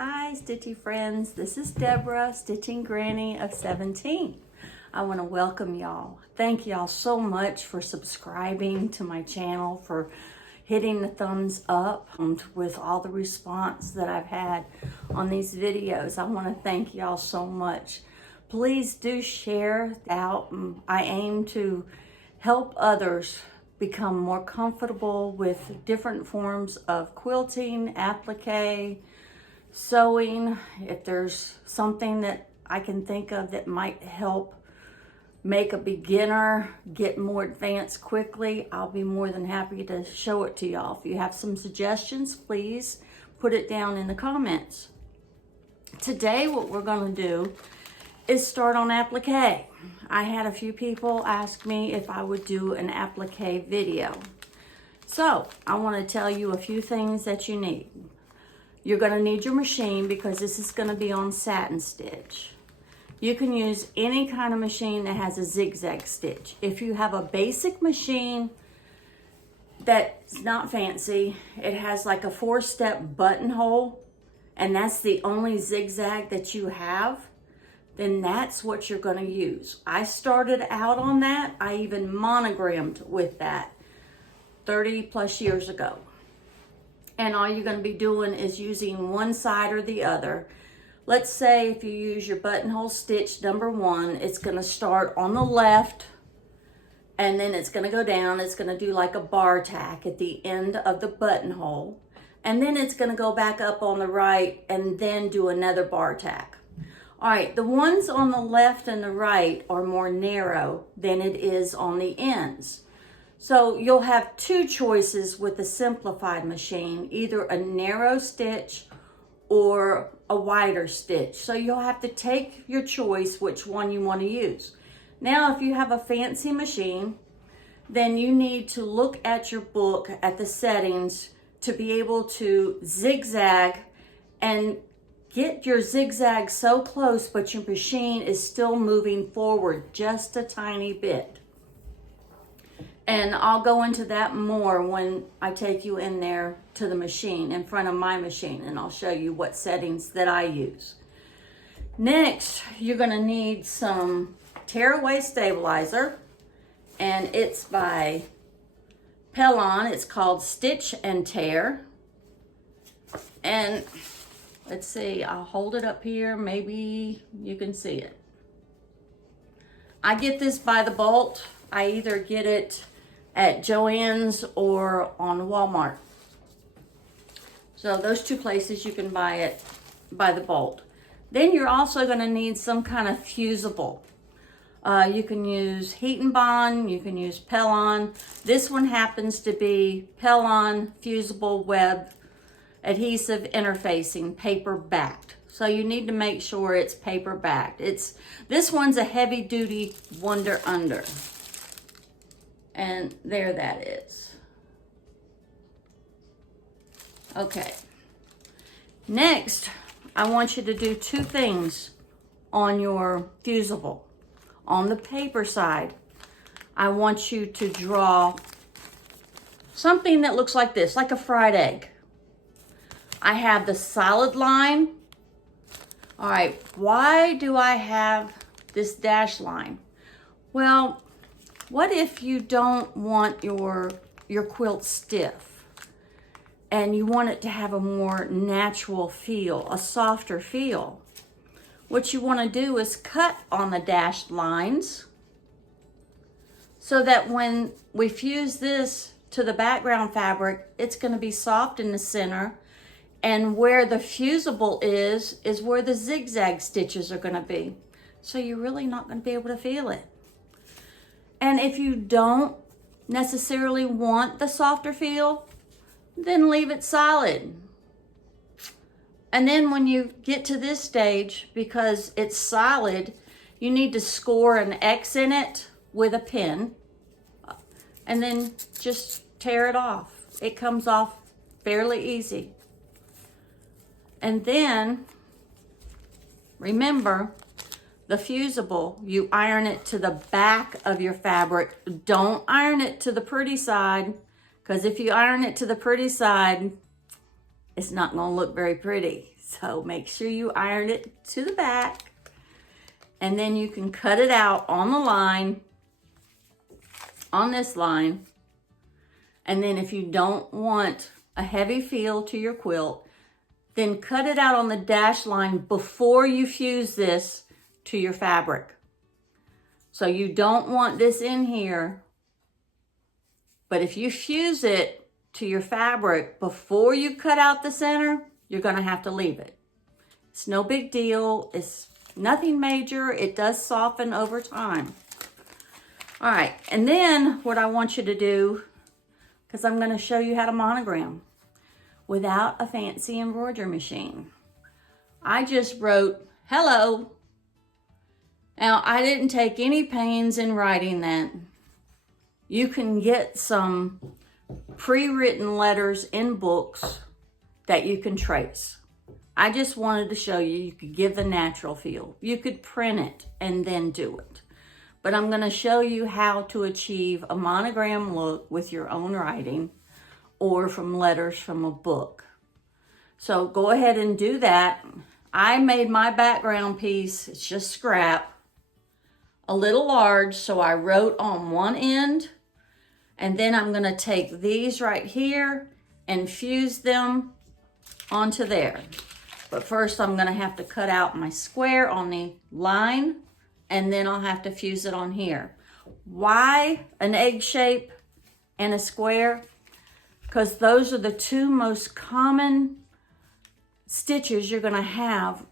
Hi Stitchy friends, this is Deborah, Stitching Granny of 17. I want to welcome y'all. Thank y'all so much for subscribing to my channel, for hitting the thumbs up with all the response that I've had on these videos. I want to thank y'all so much. Please do share out. I aim to help others become more comfortable with different forms of quilting, applique, sewing. If there's something that I can think of that might help make a beginner get more advanced quickly, I'll be more than happy to show it to y'all. If you have some suggestions, please put it down in the comments. Today, what we're going to do is start on applique. I had a few people ask me if I would do an applique video. So I want to tell you a few things that you need. You're going to need your machine because this is going to be on satin stitch. You can use any kind of machine that has a zigzag stitch. If you have a basic machine that's not fancy, it has like a 4-step buttonhole, and that's the only zigzag that you have, then that's what you're going to use. I started out on that. I even monogrammed with that 30 plus years ago. And all you're going to be doing is using one side or the other. Let's say if you use your buttonhole stitch number 1, it's going to start on the left and then it's going to go down. It's going to do like a bar tack at the end of the buttonhole. And then it's going to go back up on the right and then do another bar tack. All right, the ones on the left and the right are more narrow than it is on the ends. So you'll have two choices with the simplified machine, either a narrow stitch or a wider stitch. So you'll have to take your choice which one you want to use. Now, if you have a fancy machine, then you need to look at your book at the settings to be able to zigzag and get your zigzag so close, but your machine is still moving forward just a tiny bit. And I'll go into that more when I take you in there to the machine, in front of my machine, and I'll show you what settings that I use. Next, you're gonna need some Tearaway Stabilizer, and it's by Pellon. It's called Stitch and Tear. And let's see, I'll hold it up here, maybe you can see it. I get this by the bolt. I either get it at Joann's or on Walmart. So those two places you can buy it by the bolt. Then you're also going to need some kind of fusible. You can use Heat and Bond, you can use Pellon. This one happens to be Pellon Fusible Web Adhesive Interfacing, paper backed. So you need to make sure it's paper backed. This one's a heavy duty Wonder Under. And there that is. Okay. Next, I want you to do two things on your fusible. On the paper side, I want you to draw something that looks like this, like a fried egg. I have the solid line. All right, why do I have this dash line? Well, what if you don't want your quilt stiff and you want it to have a more natural feel, a softer feel? What you want to do is cut on the dashed lines so that when we fuse this to the background fabric, it's going to be soft in the center, and where the fusible is where the zigzag stitches are going to be. So you're really not going to be able to feel it. And if you don't necessarily want the softer feel, then leave it solid. And then when you get to this stage, because it's solid, you need to score an X in it with a pin and then just tear it off. It comes off fairly easy. And then remember, the fusible, you iron it to the back of your fabric. Don't iron it to the pretty side, because if you iron it to the pretty side, it's not going to look very pretty. So make sure you iron it to the back, and then you can cut it out on the line, on this line. And then if you don't want a heavy feel to your quilt, then cut it out on the dash line before you fuse this to your fabric. So you don't want this in here, but if you fuse it to your fabric before you cut out the center, you're gonna have to leave it. It's no big deal, it's nothing major, it does soften over time. All right, and then what I want you to do, because I'm gonna show you how to monogram without a fancy embroidery machine. I just wrote, hello. Now, I didn't take any pains in writing that. You can get some pre-written letters in books that you can trace. I just wanted to show you, you could give the natural feel. You could print it and then do it. But I'm gonna show you how to achieve a monogram look with your own writing or from letters from a book. So go ahead and do that. I made my background piece, it's just scrap, a little large, so I wrote on one end, and then I'm gonna take these right here and fuse them onto there. But first I'm gonna have to cut out my square on the line, and then I'll have to fuse it on here. Why an egg shape and a square? Because those are the two most common stitches you're gonna have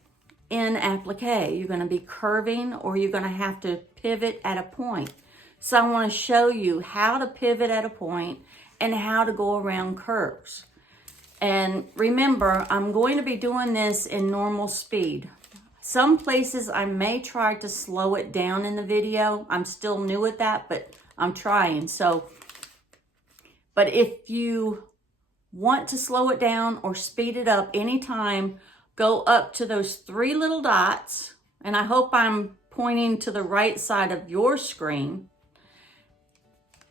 in applique. You're gonna be curving, or you're gonna have to pivot at a point. So I wanna show you how to pivot at a point and how to go around curves. And remember, I'm going to be doing this in normal speed. Some places I may try to slow it down in the video. I'm still new at that, but I'm trying. But if you want to slow it down or speed it up anytime, go up to those three little dots, and I hope I'm pointing to the right side of your screen.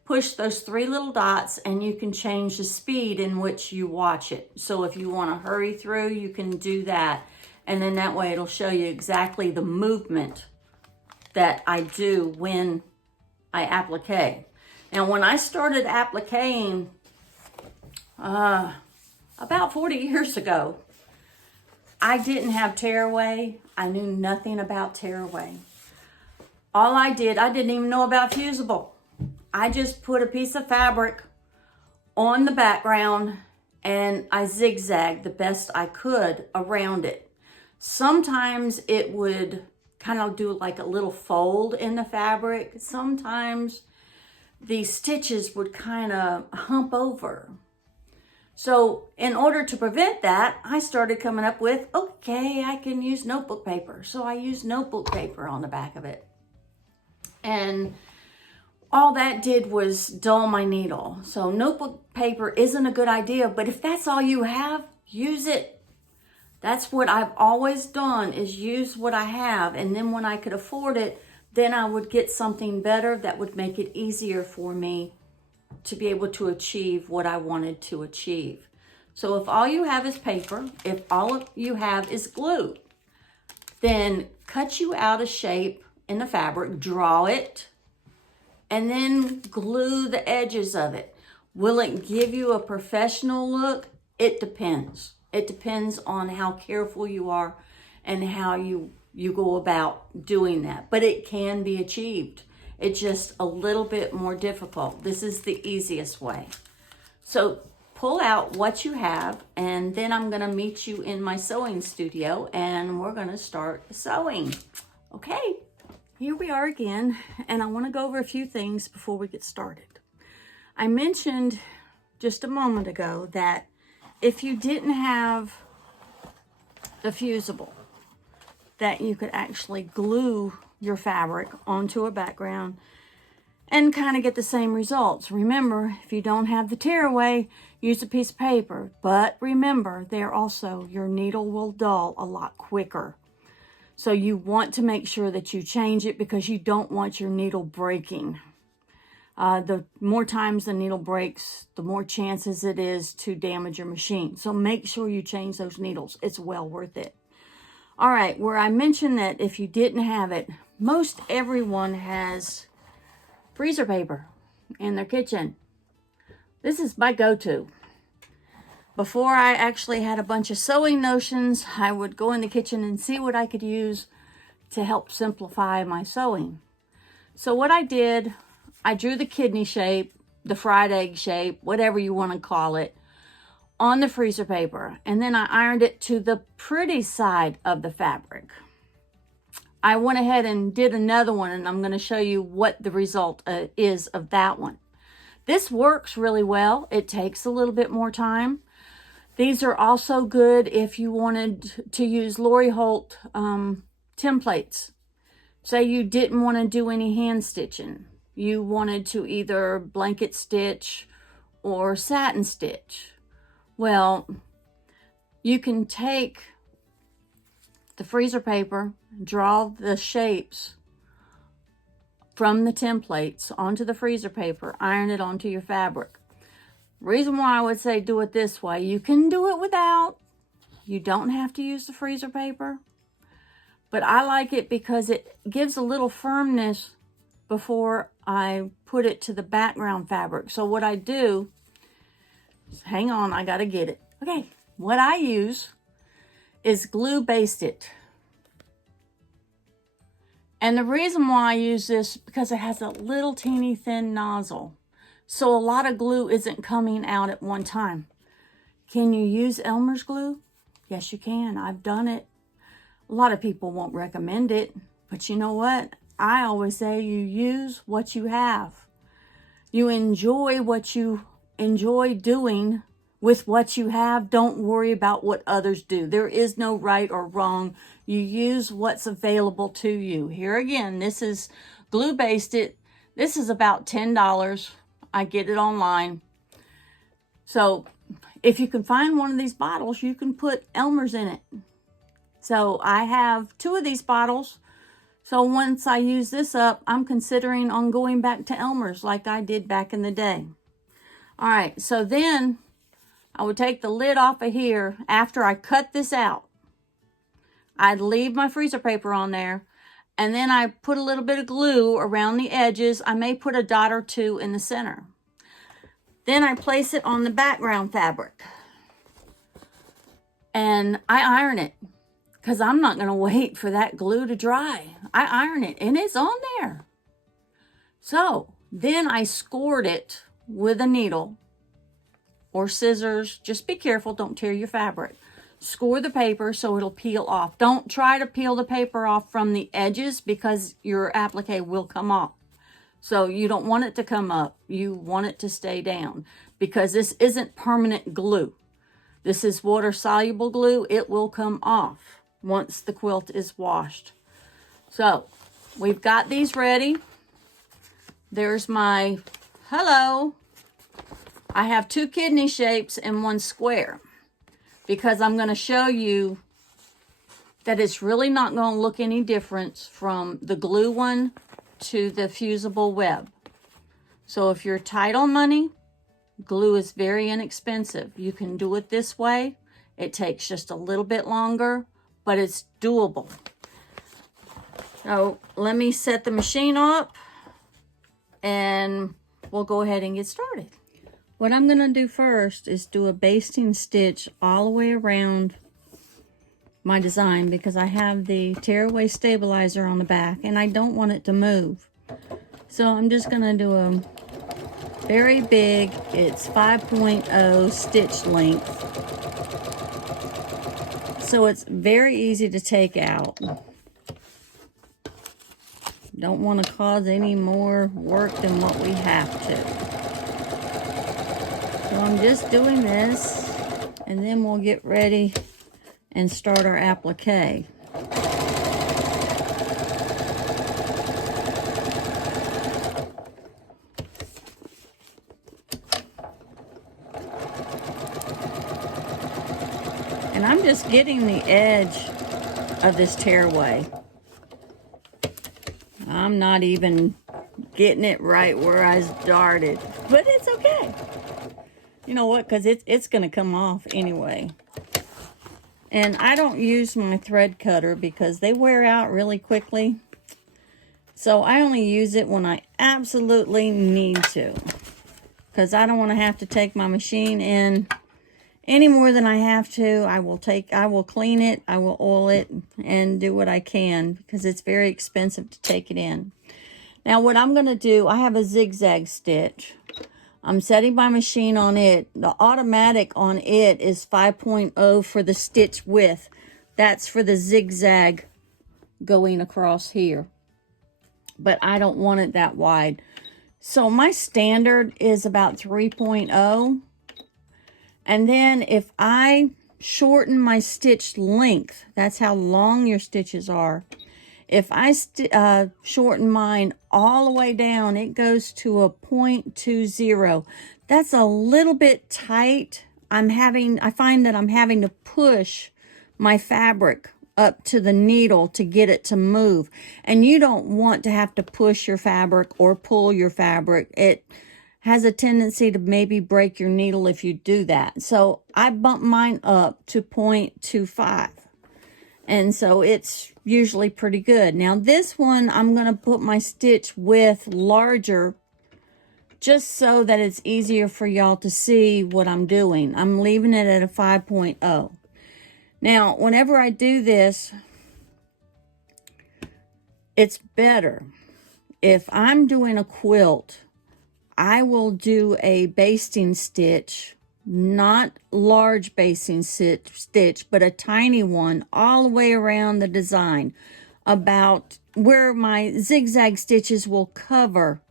Push those three little dots and you can change the speed in which you watch it. So if you want to hurry through, you can do that. And then that way it'll show you exactly the movement that I do when I applique. Now when I started appliquing about 40 years ago, I didn't have tearaway. I knew nothing about tearaway. All I didn't even know about fusible. I just put a piece of fabric on the background and I zigzagged the best I could around it. Sometimes it would kind of do like a little fold in the fabric. Sometimes the stitches would kind of hump over. So in order to prevent that, I started coming up with, okay, I can use notebook paper. So I used notebook paper on the back of it. And all that did was dull my needle. So notebook paper isn't a good idea, but if that's all you have, use it. That's what I've always done, is use what I have. And then when I could afford it, then I would get something better that would make it easier for me to be able to achieve what I wanted to achieve. So if all you have is paper, if all you have is glue, then cut you out a shape in the fabric, draw it, and then glue the edges of it. Will it give you a professional look? It depends. It depends on how careful you are and how you go about doing that. But it can be achieved. It's just a little bit more difficult. This is the easiest way. So pull out what you have, and then I'm gonna meet you in my sewing studio and we're gonna start sewing. Okay, here we are again, and I wanna go over a few things before we get started. I mentioned just a moment ago that if you didn't have the fusible, that you could actually glue your fabric onto a background and kind of get the same results. Remember, if you don't have the tearaway, use a piece of paper. But remember, there also, your needle will dull a lot quicker. So you want to make sure that you change it because you don't want your needle breaking. The more times the needle breaks, the more chances it is to damage your machine. So make sure you change those needles. It's well worth it. All right, where I mentioned that if you didn't have it, most everyone has freezer paper in their kitchen. This is my go-to. Before I actually had a bunch of sewing notions, I would go in the kitchen and see what I could use to help simplify my sewing. So what I did, I drew the kidney shape, the fried egg shape, whatever you want to call it, on the freezer paper. And then I ironed it to the pretty side of the fabric. I went ahead and did another one, and I'm going to show you what the result is of that one. This works really well. It takes a little bit more time. These are also good if you wanted to use Lori Holt templates. Say you didn't want to do any hand stitching. You wanted to either blanket stitch or satin stitch. Well, you can take the freezer paper, draw the shapes from the templates onto the freezer paper, iron it onto your fabric. Reason why I would say do it this way, you can do it without. You don't have to use the freezer paper. But I like it because it gives a little firmness before I put it to the background fabric. So what I do, hang on, I gotta get it. Okay, what I use is glue Baste It. And the reason why I use this, because it has a little teeny thin nozzle. So a lot of glue isn't coming out at one time. Can you use Elmer's glue? Yes, you can. I've done it. A lot of people won't recommend it, but you know what? I always say you use what you have. You enjoy what you enjoy doing with what you have. Don't worry about what others do. There is no right or wrong. You use what's available to you. Here again, this is Glue Baste It. This is about $10. I get it online. So if you can find one of these bottles, you can put Elmer's in it. So I have 2 of these bottles. So once I use this up, I'm considering on going back to Elmer's like I did back in the day. All right, so then I would take the lid off of here. After I cut this out, I'd leave my freezer paper on there, and then I put a little bit of glue around the edges. I may put a dot or 2 in the center. Then I place it on the background fabric, and I iron it. Because I'm not going to wait for that glue to dry. I iron it, and it's on there. So then I scored it with a needle or scissors. Just be careful, don't tear your fabric. Score the paper so it'll peel off. Don't try to peel the paper off from the edges because your applique will come off. So you don't want it to come up. You want it to stay down because this isn't permanent glue. This is water-soluble glue. It will come off once the quilt is washed. So we've got these ready. There's my, hello. I have 2 kidney shapes and 1 square because I'm going to show you that it's really not going to look any difference from the glue one to the fusible web. So if you're tight on money, glue is very inexpensive. You can do it this way. It takes just a little bit longer, but it's doable. So let me set the machine up and we'll go ahead and get started. What I'm going to do first is do a basting stitch all the way around my design because I have the Tearaway Stabilizer on the back and I don't want it to move. So I'm just going to do a very big, it's 5.0 stitch length. So it's very easy to take out. Don't want to cause any more work than what we have to. So I'm just doing this, and then we'll get ready and start our applique. And I'm just getting the edge of this tearaway. I'm not even getting it right where I started. But it's okay. You know what? Because it's going to come off anyway. And I don't use my thread cutter because they wear out really quickly. So I only use it when I absolutely need to. Because I don't want to have to take my machine in any more than I have to. I will clean it, I will oil it, and do what I can because it's very expensive to take it in. Now what I'm going to do, I have a zigzag stitch. I'm setting my machine on it. The automatic on it is 5.0 for the stitch width. That's for the zigzag going across here. But I don't want it that wide. So my standard is about 3.0. And then if I shorten my stitch length, that's how long your stitches are. If I shorten mine all the way down, it goes to a 0.20. That's a little bit tight. I find that I'm having to push my fabric up to the needle to get it to move. And you don't want to have to push your fabric or pull your fabric. It has a tendency to maybe break your needle if you do that. So I bump mine up to 0.25. And so it's usually pretty good. Now this one, I'm going to put my stitch width larger just so that it's easier for y'all to see what I'm doing. I'm leaving it at a 5.0. Now, whenever I do this, it's better. If I'm doing a quilt, I will do a basting stitch, not large basting stitch, but a tiny one all the way around the design, about where my zigzag stitches will cover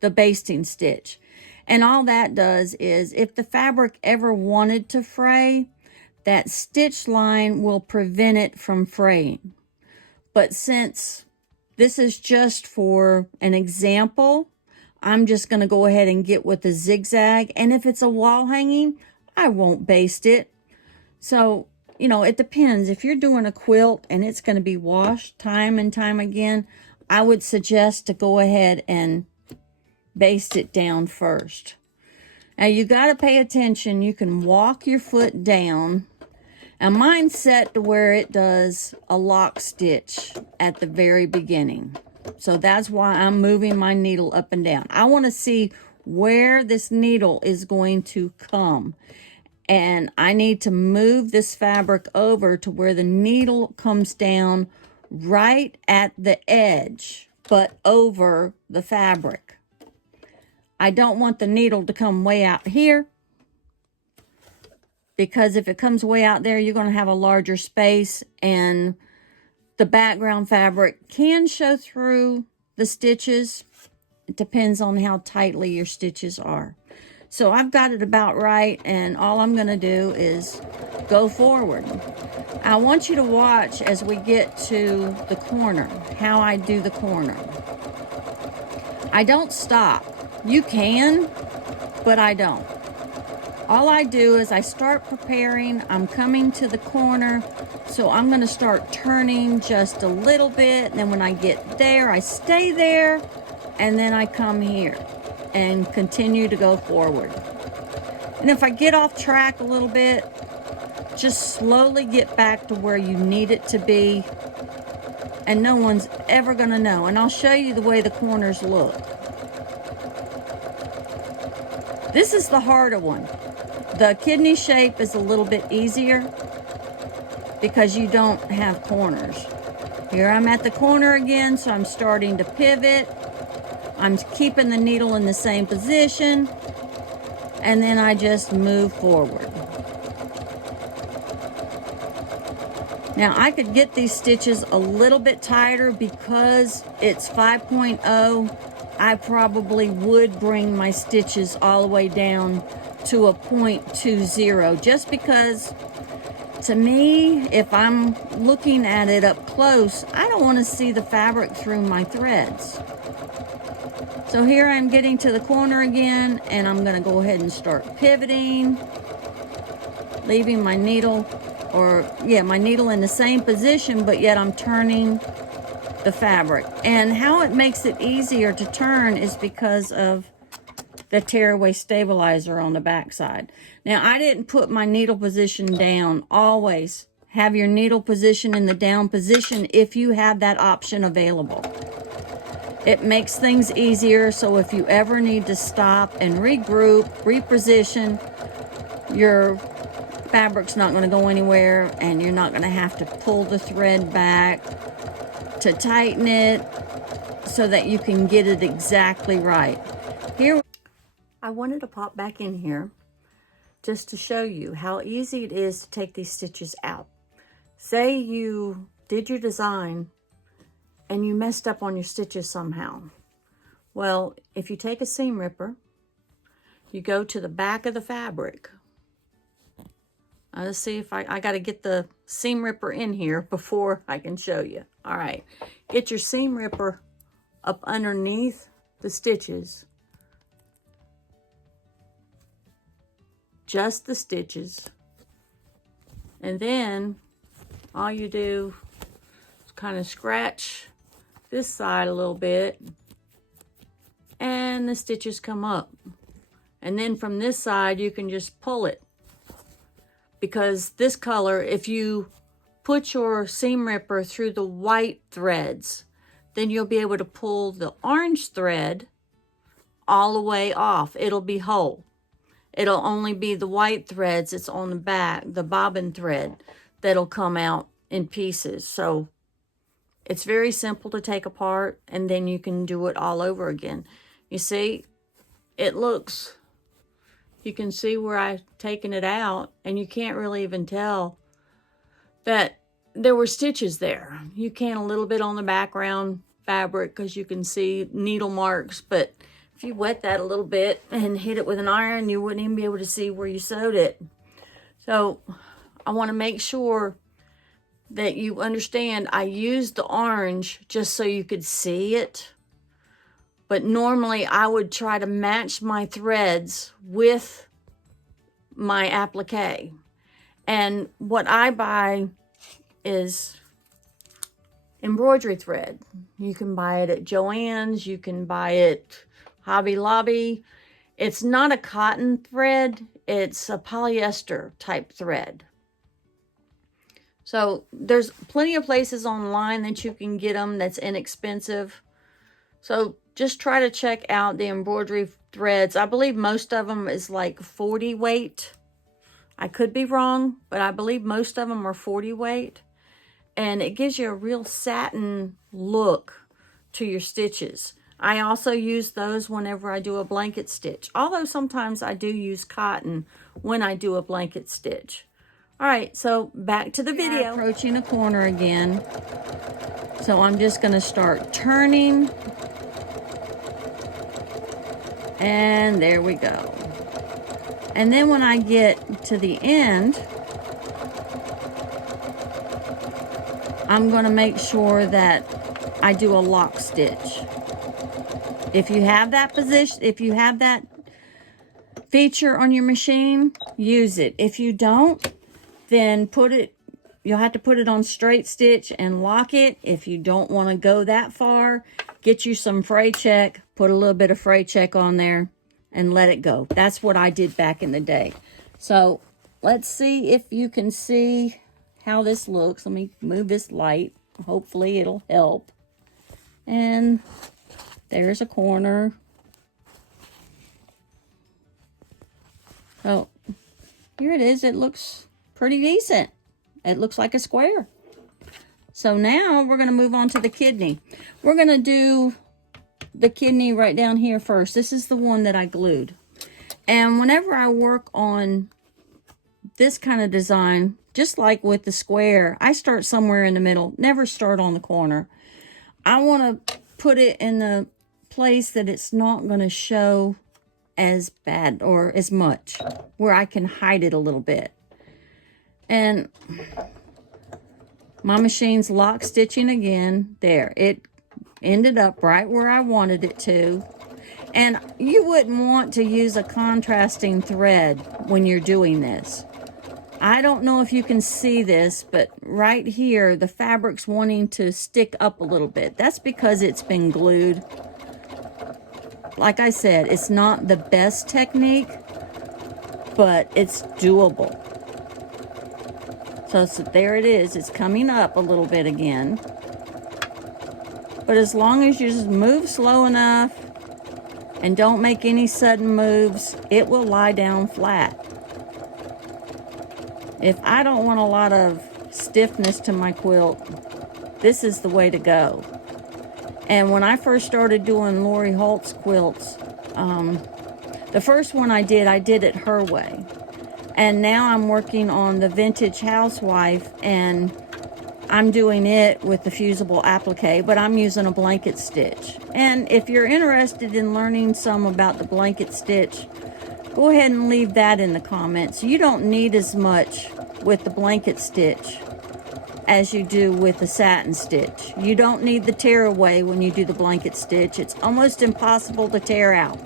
the basting stitch. And all that does is, if the fabric ever wanted to fray, that stitch line will prevent it from fraying. But since this is just for an example, I'm just going to go ahead and get with the zigzag. And if it's a wall hanging, I won't baste it. So, you know, it depends. If you're doing a quilt and it's going to be washed time and time again, I would suggest to go ahead and baste it down first. Now, you got to pay attention. You can walk your foot down. And mine's set to where it does a lock stitch at the very beginning. So that's why I'm moving my needle up and down. I want to see where this needle is going to come. And I need to move this fabric over to where the needle comes down right at the edge, but over the fabric. I don't want the needle to come way out here, because if it comes way out there, you're going to have a larger space, and the background fabric can show through the stitches. It depends on how tightly your stitches are. So I've got it about right, and all I'm going to do is go forward. I want you to watch as we get to the corner, how I do the corner. I don't stop. You can, but I don't. All I do is I start preparing. I'm coming to the corner, so I'm going to start turning just a little bit. And then when I get there, I stay there, and then I come here and continue to go forward. And if I get off track a little bit, just slowly get back to where you need it to be, and no one's ever going to know. And I'll show you the way the corners look. This is the harder one. The kidney shape is a little bit easier because you don't have corners. Here I'm at the corner again, so I'm starting to pivot. I'm keeping the needle in the same position, and then I just move forward. Now I could get these stitches a little bit tighter because it's 5.0. I probably would bring my stitches all the way down to a 0.20, just because, to me, if I'm looking at it up close, I don't want to see the fabric through my threads. So here I'm getting to the corner again, and I'm going to go ahead and start pivoting, leaving my needle, my needle in the same position, but yet I'm turning the fabric. And how it makes it easier to turn is because of the Tearaway Stabilizer on the back side. Now, I didn't put my needle position down. Always have your needle position in the down position if you have that option available. It makes things easier, so if you ever need to stop and regroup, reposition, your fabric's not going to go anywhere, and you're not going to have to pull the thread back to tighten it so that you can get it exactly right. Here, I wanted to pop back in here just to show you how easy it is to take these stitches out. Say you did your design and you messed up on your stitches somehow. Well, if you take a seam ripper, you go to the back of the fabric. Let's see if I got to get the seam ripper in here before I can show you. All right, get your seam ripper up underneath the stitches. Just the stitches. And then all you do is kind of scratch this side a little bit, and the stitches come up. And then from this side, you can just pull it. Because this color, if you put your seam ripper through the white threads, then you'll be able to pull the orange thread all the way off. It'll be whole. It'll only be the white threads that's on the back, the bobbin thread, that'll come out in pieces. So it's very simple to take apart, and then you can do it all over again. You see, it looks, you can see where I've taken it out, and you can't really even tell that there were stitches there. You can a little bit on the background fabric because you can see needle marks, but if you wet that a little bit and hit it with an iron, you wouldn't even be able to see where you sewed it. So I want to make sure that you understand I used the orange just so you could see it. But normally I would try to match my threads with my applique. And what I buy is embroidery thread. You can buy it at Joann's, you can buy it Hobby Lobby. It's not a cotton thread, it's a polyester type thread. So there's plenty of places online that you can get them that's inexpensive. So just try to check out the embroidery threads. I believe most of them is like 40 weight. I could be wrong, but I believe most of them are 40 weight. And it gives you a real satin look to your stitches. I also use those whenever I do a blanket stitch. Although sometimes I do use cotton when I do a blanket stitch. All right, so back to the video. Approaching a corner again. So I'm just going to start turning. And there we go. And then when I get to the end, I'm going to make sure that I do a lock stitch. If you have that position, if you have that feature on your machine, use it. If you don't, then you'll have to put it on straight stitch and lock it. If you don't want to go that far, get you some fray check, put a little bit of fray check on there and let it go. That's what I did back in the day. So let's see if you can see how this looks. Let me move this light. Hopefully it'll help. And there's a corner. So here it is. It looks pretty decent. It looks like a square. So now we're going to move on to the kidney. We're going to do the kidney right down here first. This is the one that I glued. And whenever I work on this kind of design, just like with the square, I start somewhere in the middle. Never start on the corner. I want to put it in the place that it's not going to show as bad or as much, where I can hide it a little bit. And my machine's lock stitching again. There, it ended up right where I wanted it to. And you wouldn't want to use a contrasting thread when you're doing this. I don't know if you can see this, but right here, the fabric's wanting to stick up a little bit. That's because it's been glued. Like I said, it's not the best technique, but it's doable. So there it is. It's coming up a little bit again. But as long as you just move slow enough and don't make any sudden moves, it will lie down flat. If I don't want a lot of stiffness to my quilt, this is the way to go. And when I first started doing Lori Holt's quilts, the first one I did it her way. And now I'm working on the Vintage Housewife, and I'm doing it with the fusible applique, but I'm using a blanket stitch. And if you're interested in learning some about the blanket stitch, go ahead and leave that in the comments. You don't need as much with the blanket stitch as you do with the satin stitch. You don't need the tearaway when you do the blanket stitch. It's almost impossible to tear out.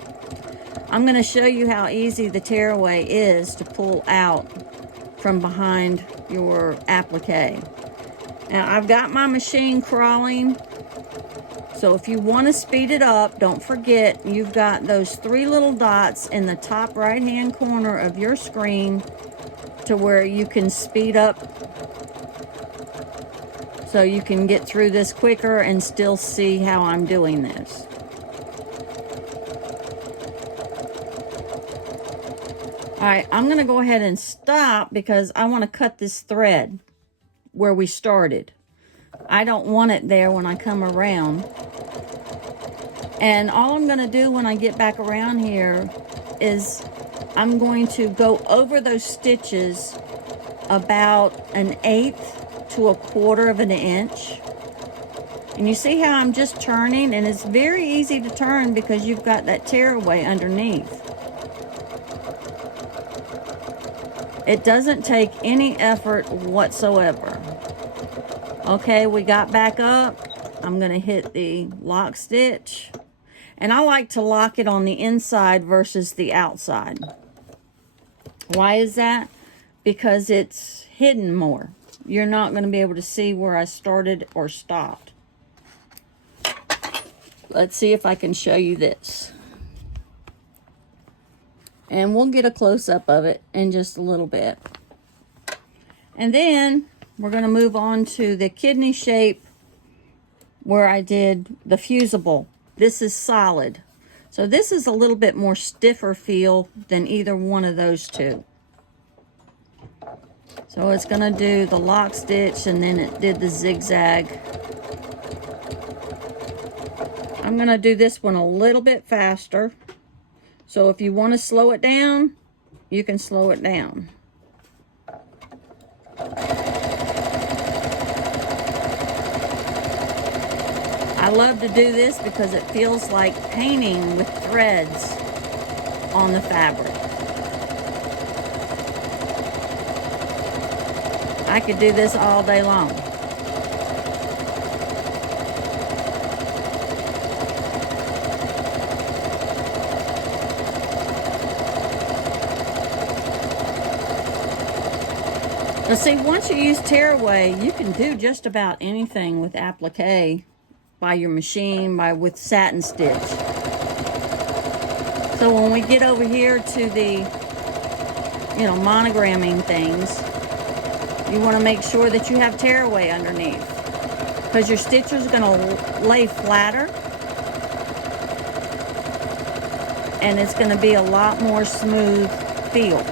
I'm going to show you how easy the tearaway is to pull out from behind your applique. Now I've got my machine crawling, so if you want to speed it up, don't forget you've got those 3 little dots in the top right hand corner of your screen to where you can speed up so you can get through this quicker and still see how I'm doing this. Alright, I'm going to go ahead and stop because I want to cut this thread where we started. I don't want it there when I come around. And all I'm going to do when I get back around here is I'm going to go over those stitches about 1/8 to 1/4 of an inch. And you see how I'm just turning, and it's very easy to turn because you've got that tearaway underneath. It doesn't take any effort whatsoever. Okay, we got back up. I'm going to hit the lock stitch. And I like to lock it on the inside versus the outside. Why is that? Because it's hidden more. You're not going to be able to see where I started or stopped. Let's see if I can show you this. And we'll get a close-up of it in just a little bit. And then we're going to move on to the kidney shape where I did the fusible. This is solid. So this is a little bit more stiffer feel than either one of those two. So it's going to do the lock stitch, and then it did the zigzag. I'm going to do this one a little bit faster. So if you want to slow it down, you can slow it down. I love to do this because it feels like painting with threads on the fabric. I could do this all day long. But see, once you use tearaway, you can do just about anything with applique by your machine, with satin stitch. So when we get over here to the, monogramming things, you want to make sure that you have tearaway underneath, because your stitches are going to lay flatter, and it's going to be a lot more smooth feel.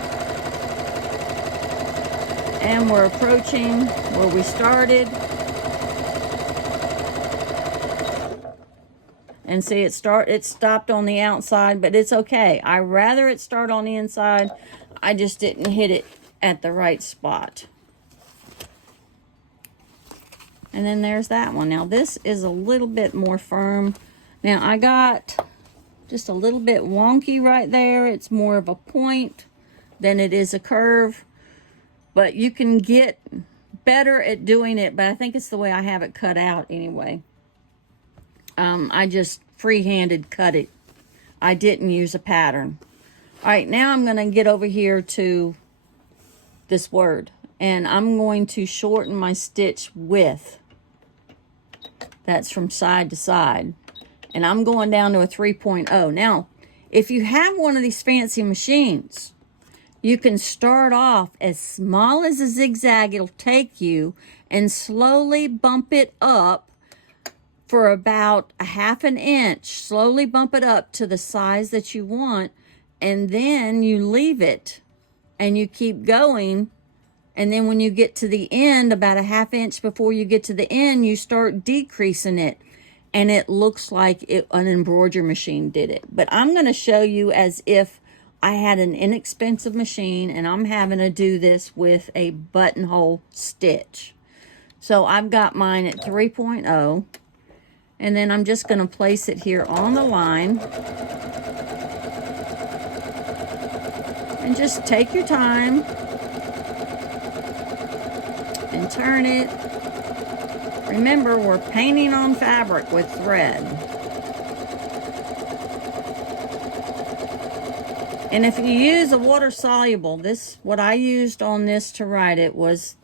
And we're approaching where we started. And see, it stopped on the outside, but it's okay. I'd rather it start on the inside. I just didn't hit it at the right spot. And then there's that one. Now this is a little bit more firm. Now I got just a little bit wonky right there. It's more of a point than it is a curve. But you can get better at doing it, but I think it's the way I have it cut out anyway. I just free-handed cut it. I didn't use a pattern. All right, now I'm going to get over here to this word. And I'm going to shorten my stitch width. That's from side to side. And I'm going down to a 3.0. Now, if you have one of these fancy machines, you can start off as small as a zigzag it'll take you and slowly bump it up for about a 1/2 inch. Slowly bump it up to the size that you want, and then you leave it and you keep going. And then when you get to the end, about a 1/2 inch before you get to the end, you start decreasing it. And it looks like an embroidery machine did it. But I'm going to show you as if I had an inexpensive machine and I'm having to do this with a buttonhole stitch. So I've got mine at 3.0. And then I'm just going to place it here on the line. And just take your time. And turn it. Remember, we're painting on fabric with thread. And if you use a water soluble, what I used on this to write it was,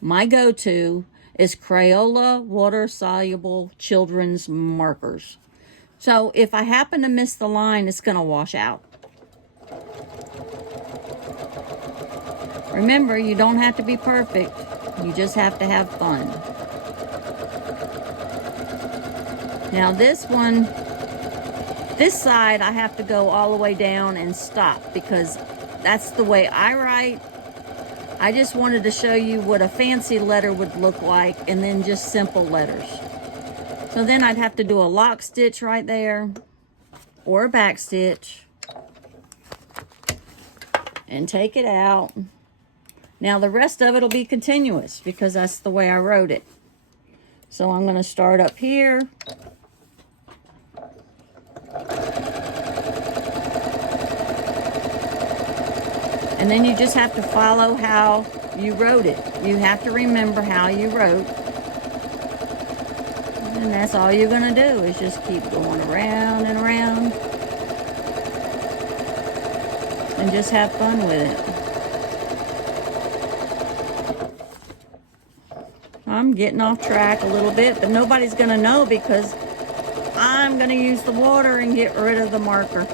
my go-to is Crayola water soluble children's markers. So if I happen to miss the line, it's going to wash out. Remember, you don't have to be perfect. You just have to have fun. Now this one, this side I have to go all the way down and stop because that's the way I write. I just wanted to show you what a fancy letter would look like and then just simple letters. So then I'd have to do a lock stitch right there or a back stitch and take it out. Now the rest of it will be continuous because that's the way I wrote it. So I'm going to start up here. And then you just have to follow how you wrote it. You have to remember how you wrote. And that's all you're going to do is just keep going around and around. And just have fun with it. I'm getting off track a little bit, but nobody's going to know because I'm going to use the water and get rid of the marker.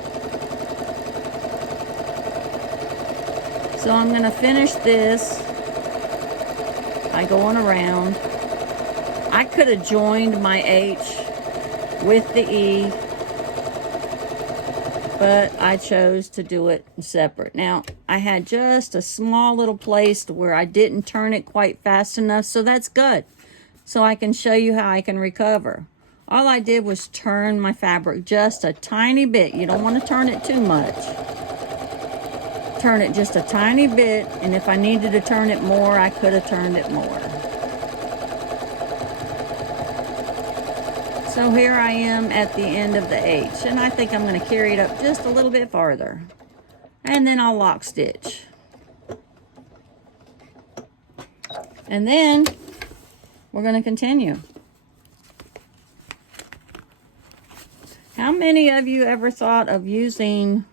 So I'm going to finish this by going around. I could have joined my H with the E, but I chose to do it separate. Now, I had just a small little place to where I didn't turn it quite fast enough, so that's good. So I can show you how I can recover. All I did was turn my fabric just a tiny bit. You don't want to turn it too much. Turn it just a tiny bit, and if I needed to turn it more, I could have turned it more. So here I am at the end of the H, and I think I'm going to carry it up just a little bit farther. And then I'll lock stitch. And then we're going to continue. How many of you ever thought of using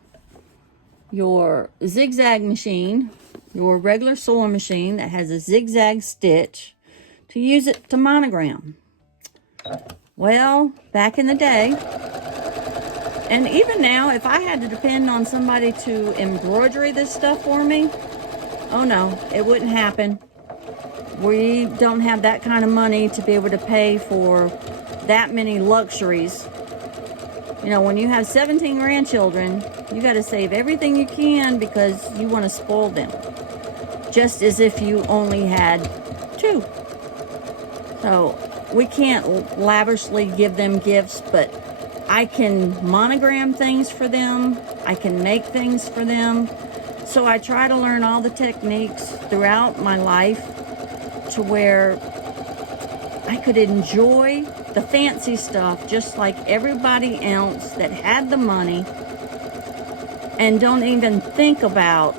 your zigzag machine, your regular sewing machine that has a zigzag stitch, to use it to monogram? Well, back in the day, and even now, if I had to depend on somebody to embroidery this stuff for me, oh no, it wouldn't happen. We don't have that kind of money to be able to pay for that many luxuries. You know, when you have 17 grandchildren, you got to save everything you can because you want to spoil them. Just as if you only had 2. So we can't lavishly give them gifts, but I can monogram things for them. I can make things for them. So I try to learn all the techniques throughout my life to where I could enjoy the fancy stuff just like everybody else that had the money and don't even think about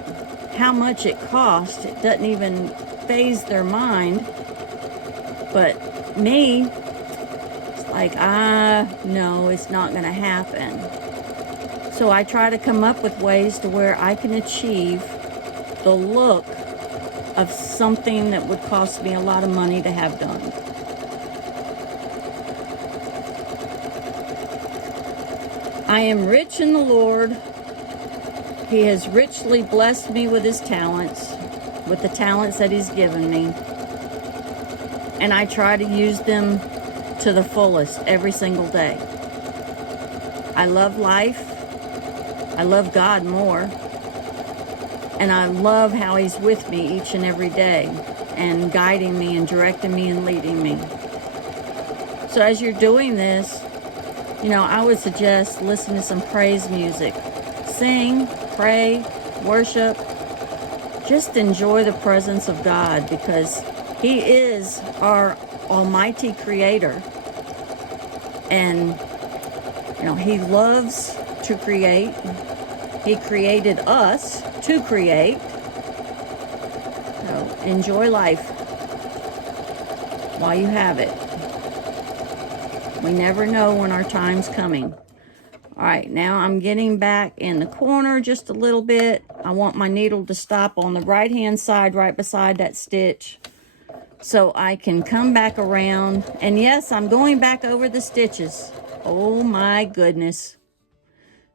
how much it cost. It doesn't even faze their mind. But me, it's like, no, it's not going to happen. So I try to come up with ways to where I can achieve the look of something that would cost me a lot of money to have done. I am rich in the Lord. He has richly blessed me with his talents, with the talents that he's given me. And I try to use them to the fullest every single day. I love life. I love God more. And I love how he's with me each and every day and guiding me and directing me and leading me. So as you're doing this, you know, I would suggest listen to some praise music. Sing, pray, worship. Just enjoy the presence of God, because he is our almighty creator. And, you know, he loves to create. He created us to create. So enjoy life while you have it. We never know when our time's coming. All right, now I'm getting back in the corner just a little bit. I want my needle to stop on the right-hand side right beside that stitch so I can come back around. And yes, I'm going back over the stitches. Oh my goodness.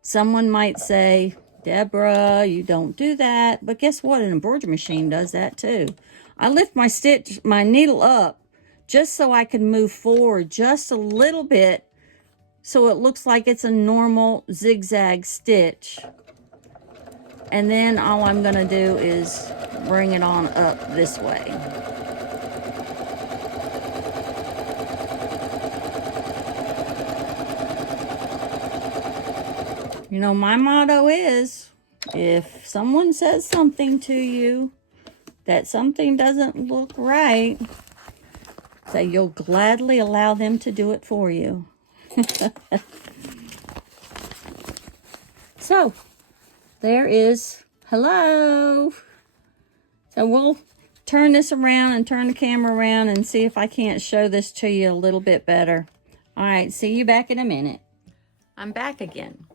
Someone might say, Deborah, you don't do that. But guess what? An embroidery machine does that too. I lift my needle up just so I can move forward just a little bit so it looks like it's a normal zigzag stitch. And then all I'm going to do is bring it on up this way. You know, my motto is, if someone says something to you that something doesn't look right, say you'll gladly allow them to do it for you. So, there is, hello. So we'll turn this around and turn the camera around and see if I can't show this to you a little bit better. All right, see you back in a minute. I'm back again.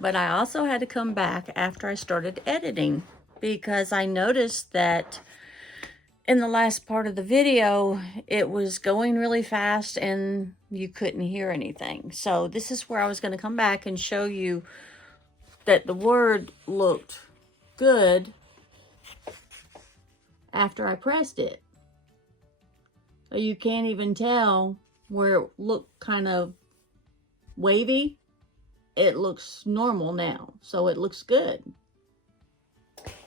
But I also had to come back after I started editing, because I noticed that in the last part of the video, it was going really fast and you couldn't hear anything. So this is where I was going to come back and show you that the word looked good after I pressed it. So you can't even tell where it looked kind of wavy. It looks normal now, so it looks good.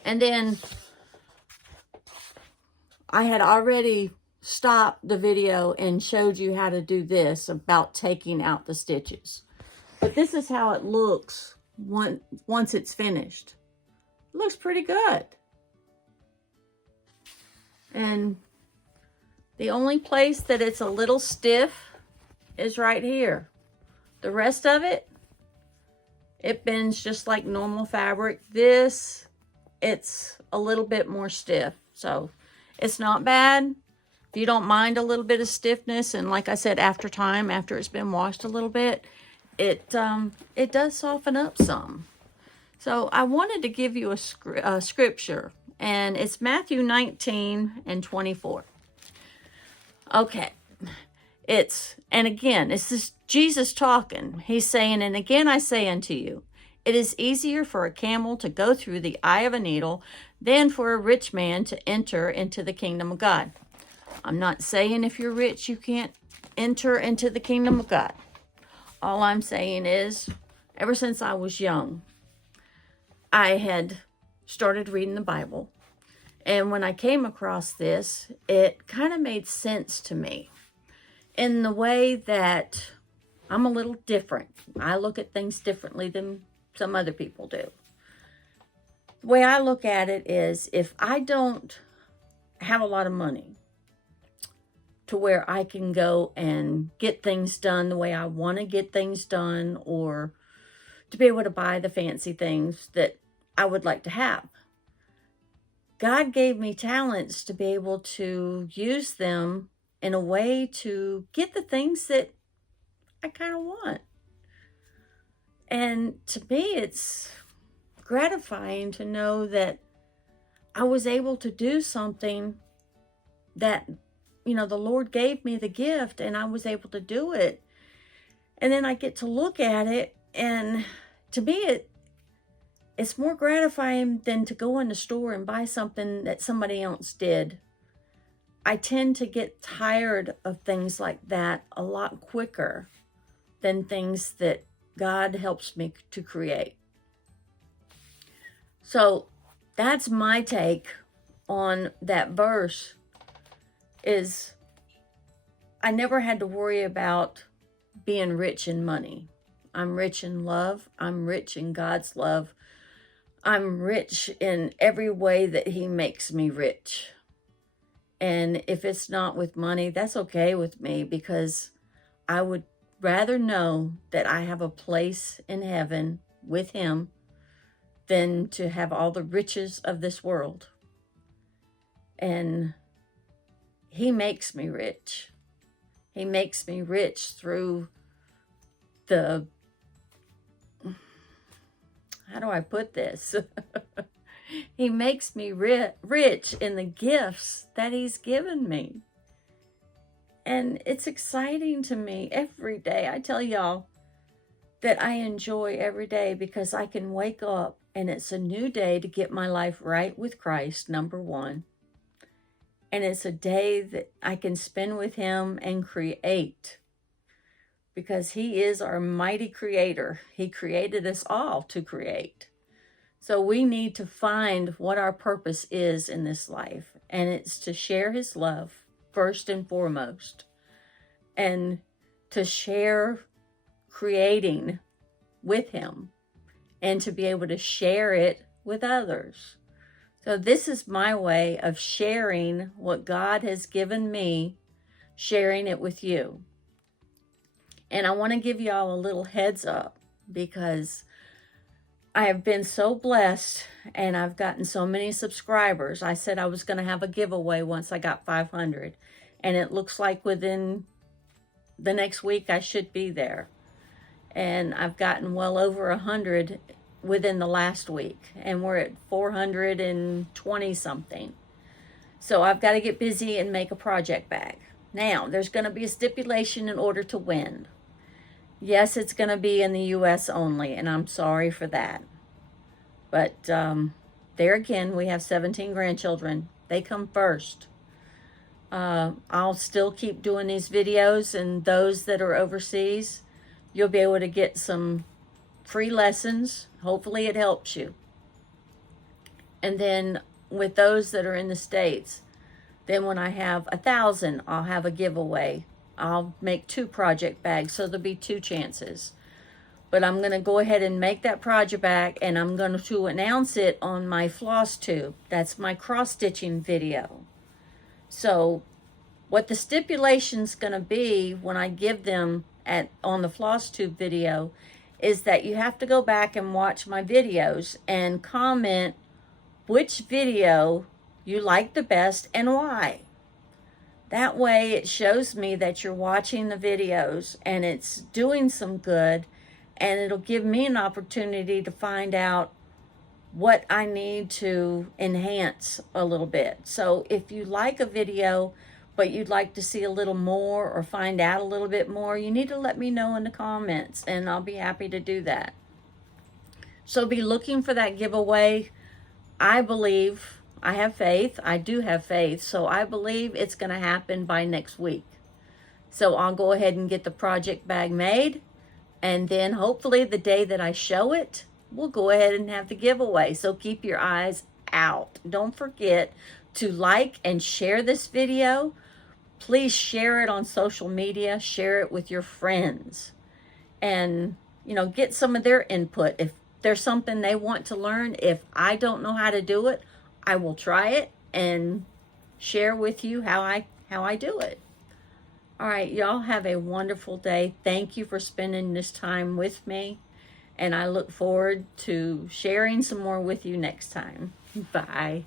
And then I had already stopped the video and showed you how to do this about taking out the stitches. But this is how it looks once it's finished. It looks pretty good. And the only place that it's a little stiff is right here. The rest of it, it bends just like normal fabric. This, it's a little bit more stiff. So it's not bad. If you don't mind a little bit of stiffness, and like I said, after it's been washed a little bit, it does soften up some. So I wanted to give you a scripture, and it's Matthew 19:24. Okay. And again, this is Jesus talking. He's saying, and again I say unto you, it is easier for a camel to go through the eye of a needle than for a rich man to enter into the kingdom of God. I'm not saying if you're rich, you can't enter into the kingdom of God. All I'm saying is, ever since I was young, I had started reading the Bible. And when I came across this, it kind of made sense to me in the way that I'm a little different. I look at things differently than some other people do. The way I look at it is, if I don't have a lot of money to where I can go and get things done the way I want to get things done, or to be able to buy the fancy things that I would like to have, God gave me talents to be able to use them in a way to get the things that I kind of want. And to me, it's gratifying to know that I was able to do something that, you know, the Lord gave me the gift and I was able to do it. And then I get to look at it, and to me, it's more gratifying than to go in the store and buy something that somebody else did. I tend to get tired of things like that a lot quicker than things that God helps me to create. So that's my take on that verse, is I never had to worry about being rich in money. I'm rich in love. I'm rich in God's love. I'm rich in every way that he makes me rich. And if it's not with money, that's okay with me, because I would rather know that I have a place in heaven with him than to have all the riches of this world. And he makes me rich. He makes me rich through the, how do I put this? He makes me rich in the gifts that he's given me. And it's exciting to me every day. I tell y'all that I enjoy every day, because I can wake up and it's a new day to get my life right with Christ, number one. And it's a day that I can spend with him and create, because he is our mighty creator. He created us all to create. So we need to find what our purpose is in this life. And it's to share his love first and foremost. And to share creating with him. And to be able to share it with others. So this is my way of sharing what God has given me, sharing it with you. And I want to give y'all a little heads up, because I have been so blessed and I've gotten so many subscribers. I said I was going to have a giveaway once I got 500. And it looks like within the next week I should be there. And I've gotten well over 100 within the last week. And we're at 420 something. So I've got to get busy and make a project bag. Now, there's going to be a stipulation in order to win. Yes, it's going to be in the U.S. only, and I'm sorry for that. But there again, we have 17 grandchildren. They come first. I'll still keep doing these videos, and those that are overseas, you'll be able to get some free lessons. Hopefully it helps you. And then with those that are in the States, then when I have 1,000, I'll have a giveaway. I'll make 2 project bags, so there'll be 2 chances. But I'm going to go ahead and make that project bag, and I'm going to announce it on my floss tube. That's my cross-stitching video. So what the stipulation's going to be when I give them on the floss tube video is that you have to go back and watch my videos and comment which video you like the best and why. That way it shows me that you're watching the videos and it's doing some good, and it'll give me an opportunity to find out what I need to enhance a little bit. So if you like a video, but you'd like to see a little more or find out a little bit more, you need to let me know in the comments, and I'll be happy to do that. So be looking for that giveaway. I believe, I have faith, I do have faith, so I believe it's going to happen by next week. So I'll go ahead and get the project bag made, and then hopefully the day that I show it, we'll go ahead and have the giveaway. So keep your eyes out. Don't forget to like and share this video. Please share it on social media, share it with your friends, and get some of their input. If there's something they want to learn, if I don't know how to do it, I will try it and share with you how I do it. All right, y'all have a wonderful day. Thank you for spending this time with me, and I look forward to sharing some more with you next time. Bye.